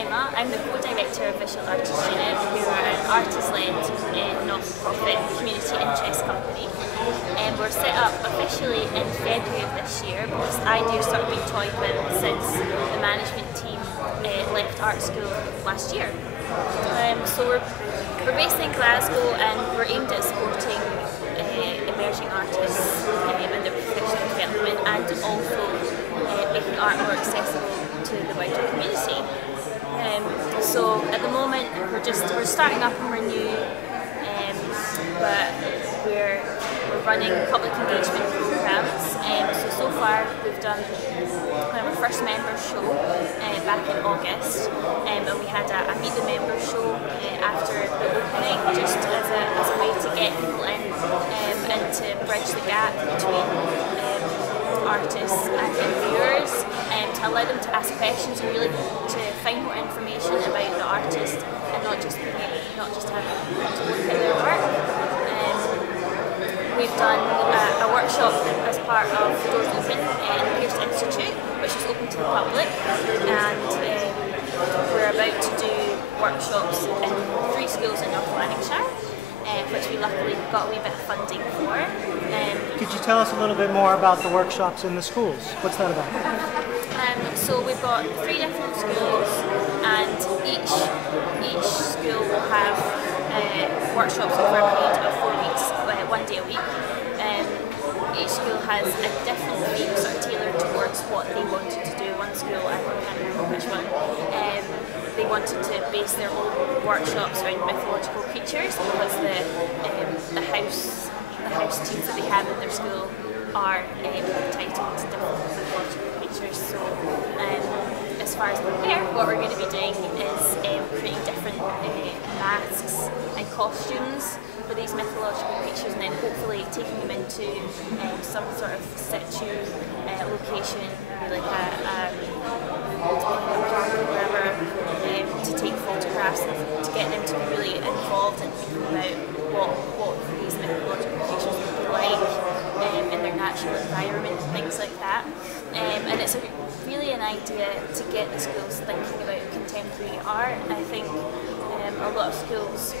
Emma. I'm the co-director of Visual Artists Unit, who are an artist-led not-for-profit community interest company. We're set up officially in February of this year, because ideas started being toyed with since the management team left art school last year. So we're based in Glasgow, and we're aimed at supporting emerging artists in their professional development, and also making art more accessible to the wider community. So at the moment we're starting up and we're new, but we're running public engagement programs. So far we've done our first member show back in August, and we had a meet the member show after the opening, just as a way to get people in and to bridge the gap between artists and viewers, and to allow them to ask questions and really to find more information about the artist, and not just having to look at their work. We've done a workshop as part of Doors Open in the Pearce Institute, which is open to the public, and we're about to do workshops in 3 schools in North Lanarkshire, which we luckily got a wee bit of funding for. Could you tell us a little bit more about the workshops in the schools? What's that about? So we've got 3 different schools, and each school will have workshops over a period of 4 weeks, 1 day a week. Each school has a different theme sort of tailored towards what they wanted to do. One school, I can't remember which one, they wanted to base their own workshops around mythological creatures, because the house teams that they have in their school are entitled to different mythological creatures. So as far as prepare, what we're going to be doing is creating different masks and costumes for these mythological creatures, and then hopefully taking them into some sort of situ location, maybe like a park or wherever, to take photographs and to get them to be really involved and thinking about what these mythological creatures would be like in their natural environment and things like that. And it's really an idea to get the schools thinking about contemporary art. I think a lot of schools,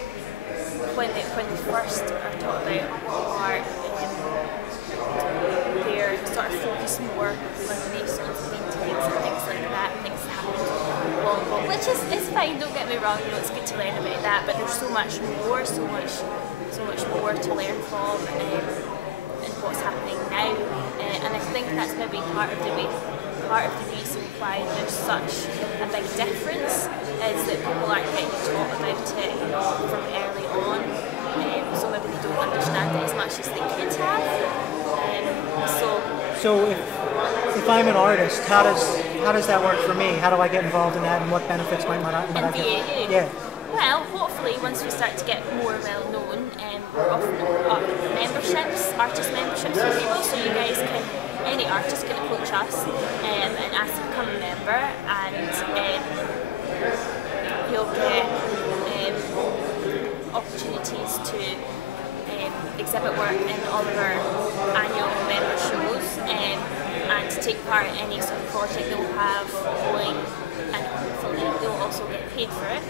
when they first are taught about art, they're sort of focused more on Renaissance paintings and things like that, things that happened long ago, which is fine, don't get me wrong, it's good to learn about that, but there's so much more to learn from and what's happening now, and I think that's maybe part of the reason why there's such a big difference, is that people aren't getting taught about it from early on, so maybe they don't understand it as much as they could have. So if I'm an artist, how does that work for me? How do I get involved in that, and what benefits might I get? Yeah. Well, hopefully once we start to get more well known, we're offering up memberships, artist memberships for people, so you guys can, any artist can approach us and ask to become a member, and you'll get opportunities to exhibit work in all of our annual member shows, and to take part in any sort of project that we'll have going, and hopefully you'll also get paid for it,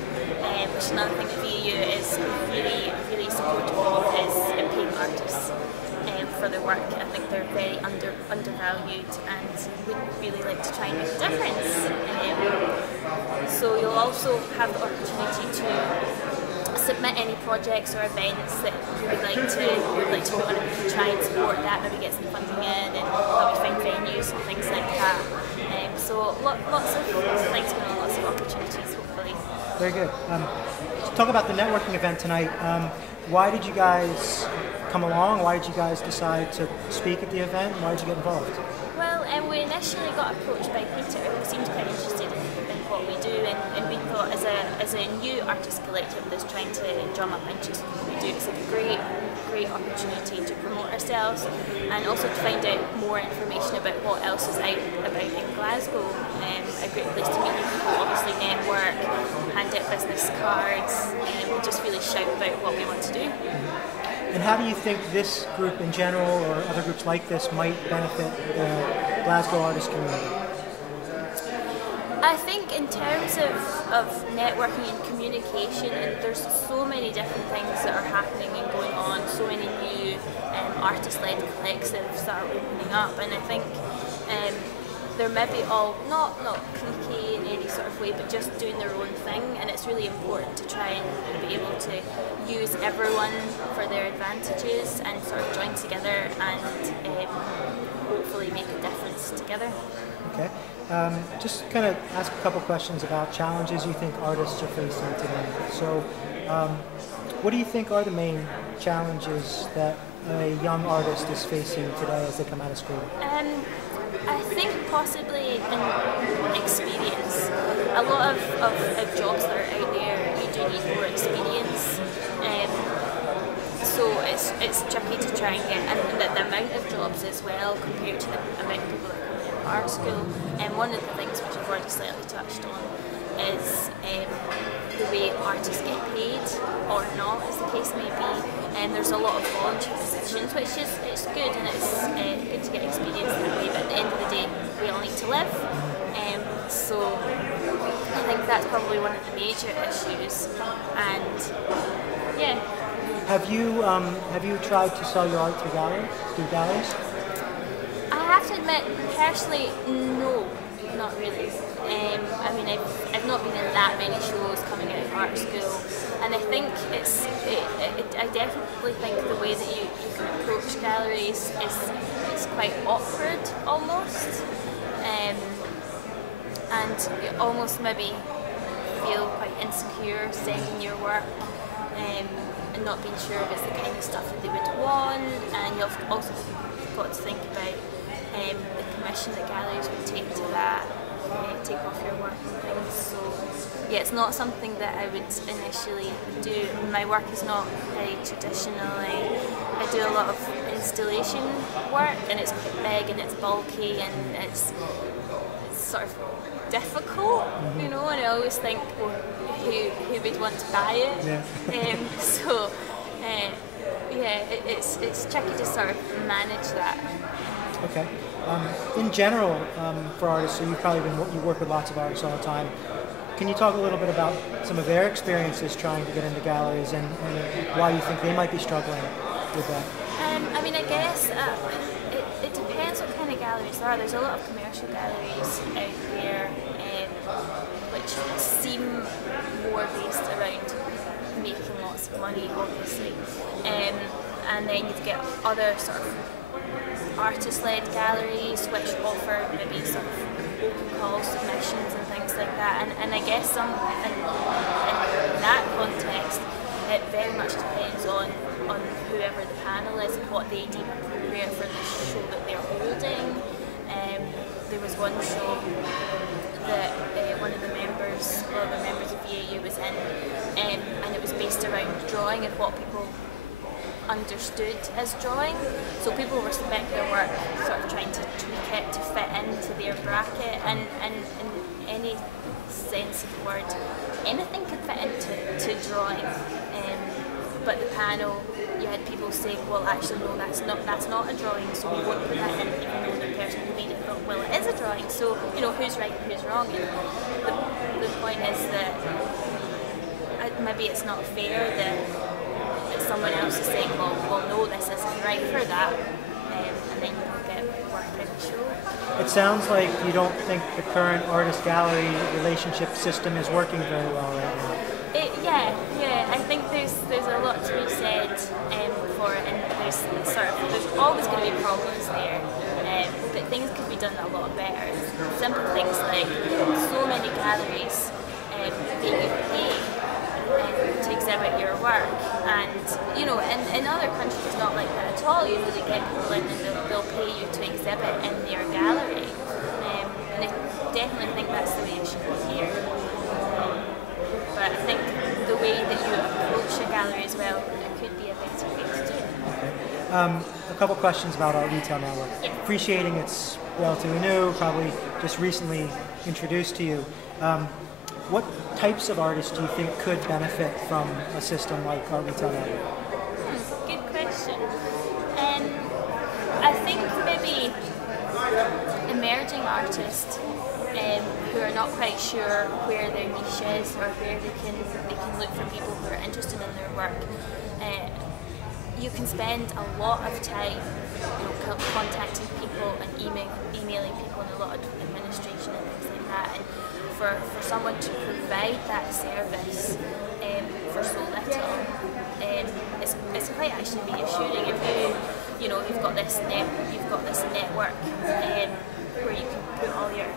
which is another thing that VAU is really supportive of, is paying artists for their work. I think they're very undervalued, and we'd really like to try and make a difference. So you'll also have the opportunity to submit any projects or events that you would like to put on, and we can try and support that, maybe get some funding in, and help you find venues and things like that. So lots of things going on, lots of opportunities, hopefully. Very good. Talk about the networking event tonight. Why did you guys come along? Why did you guys decide to speak at the event? Why did you get involved? Well, we initially got approached by Peter, who seemed quite interested in what we do, and we thought as a new artist collective that's trying to drum up interest in what we do, it's a great opportunity to promote ourselves, and also to find out more information about what else is out about in Glasgow. A great place to meet new people, obviously network, hand out business cards, and just really shout about what we want to do. And how do you think this group in general, or other groups like this, might benefit the Glasgow artist community? I think in terms of networking and communication, there's so many different things that are happening and going on, so many new artist-led collectives that are opening up, and I think they're maybe all not cliquey in any sort of way, but just doing their own thing, and it's really important to try and be able to use everyone for their advantages and sort of join together and hopefully make a difference together. Okay. Just kind of ask a couple questions about challenges you think artists are facing today. So, what do you think are the main challenges that a young artist is facing today as they come out of school? I think possibly in experience. A lot of jobs that are out there, you do need more experience. So it's tricky to try and get, and the amount of jobs as well compared to the amount of people that come in art school. And one of the things which I've already slightly touched on is the way artists get paid or not, as the case may be. And there's a lot of volunteer positions, which is it's good, and it's good to get experience that way. But at the end of the day, we all need to live. So I think that's probably one of the major issues. And yeah. Have you tried to sell your art through galleries? I have to admit, personally, no, not really. I mean, I've not been in that many shows coming out of art school, and I think I definitely think the way that you can approach galleries is quite awkward almost, and you almost maybe feel quite insecure sending your work. And not being sure if it's the kind of stuff that they would want, and you've also got to think about the commission that galleries would take to that, take off your work and things. So yeah, it's not something that I would initially do. My work is not very traditional. I do a lot of installation work, and it's quite big and it's bulky and it's sort of difficult, you know, and I always think, well, who would want to buy it? Yeah. It's tricky to sort of manage that. Okay. In general, for artists, so you work with lots of artists all the time. Can you talk a little bit about some of their experiences trying to get into galleries and why you think they might be struggling with that? I mean, I guess it depends what kind of galleries there are. There's a lot of commercial galleries out there which seem more based around making lots of money, obviously. And then you get other sort of artist-led galleries which offer maybe sort of open call submissions and things like that. And I guess in that context, it very much depends on whoever the panel is and what they deem appropriate for the show that they're holding. There was one show that one of the members of VAU was in, and it was based around drawing and what people understood as drawing. So people were submitting their work, sort of trying to tweak it to fit into their bracket, and in any sense of the word, anything could fit into drawing. But the panel, you had people saying, well, actually, no, that's not a drawing, so we won't put that in, even though the person who made it thought, well, it is a drawing. So, you know, who's right and who's wrong? And the point is that maybe it's not fair that someone else is saying, well, no, this isn't right for that, and then you don't get work in the show. It sounds like you don't think the current artist-gallery relationship system is working very well right now. I think there's a lot to be said for it, and there's always going to be problems there, but things could be done a lot better. Simple things like so many galleries that you pay to exhibit your work, and you know, in other countries it's not like that at all. You know, they get people in and they'll pay you to exhibit in their gallery, and I definitely think that's the way it should be here. But I think the way that you approach a gallery as well, there could be a better way to do it. Okay. A couple questions about our retail network. Yeah. Appreciating it's relatively new, probably just recently introduced to you. What types of artists do you think could benefit from a system like our retail network? Good question. I think maybe emerging artists who are not quite sure where their niche is or where they can look for people who are interested in their work. You can spend a lot of time, contacting people and emailing people and a lot of administration and things like that. And for someone to provide that service for so little, it's quite actually reassuring. If you've got this network where you can put all your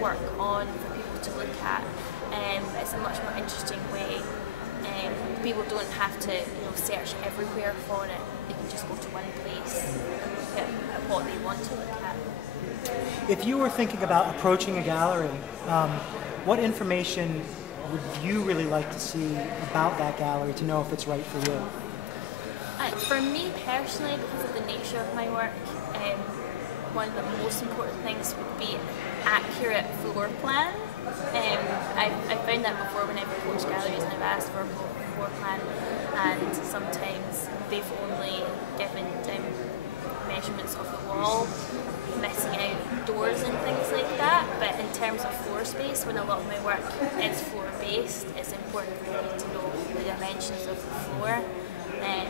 work on for people to look at. It's a much more interesting way. People don't have to search everywhere for it. They can just go to one place and look at what they want to look at. If you were thinking about approaching a gallery, what information would you really like to see about that gallery to know if it's right for you? For me personally, because of the nature of my work, one of the most important things would be accurate floor plan. I've found that before when I've approached galleries and I've asked for a floor plan, and sometimes they've only given measurements of the wall, missing out doors and things like that. But in terms of floor space, when a lot of my work is floor based, it's important for me to know the dimensions of the floor, and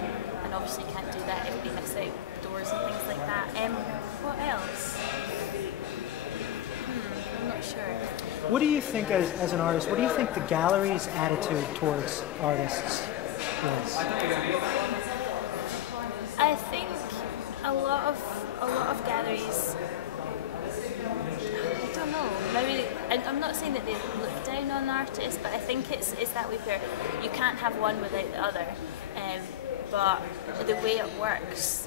obviously can't do that if they miss out doors and things like that. What else? I'm not sure. What do you think, as an artist, what do you think the gallery's attitude towards artists is? I think a lot of galleries, I don't know, maybe, I'm not saying that they look down on artists, but I think it's that way where you can't have one without the other. But the way it works,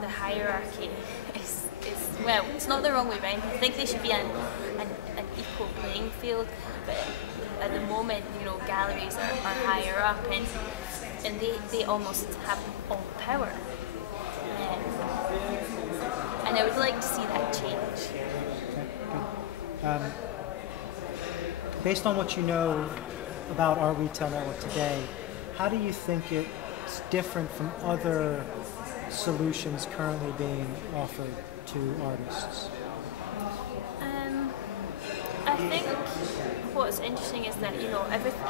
the hierarchy is well, it's not the wrong way around. I think they should be an equal playing field, but at the moment, galleries are higher up, and they almost have all the power. And I would like to see that change. Okay, good. Based on what you know about our retail network today, how do you think it's different from other solutions currently being offered to artists? I think what's interesting is that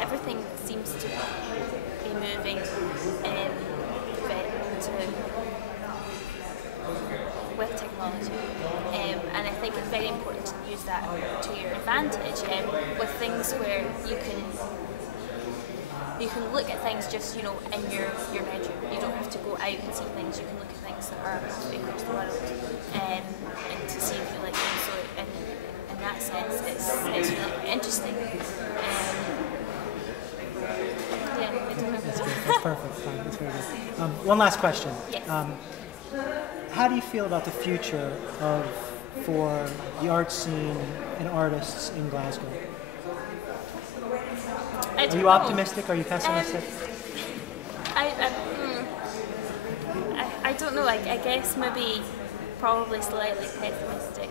everything seems to be moving with technology, and I think it's very important to use that to your advantage. With things where you can look at things just in your bedroom. You don't have to go out and see things. You can look at things that are across the world, and to see if you like them. So in that sense, it's really interesting. Yeah, I don't know. That's perfect. Fine. That's very good. One last question. Yes. How do you feel about the future for the art scene and artists in Glasgow? Are you optimistic? Are you pessimistic? I don't know. I guess maybe probably slightly pessimistic.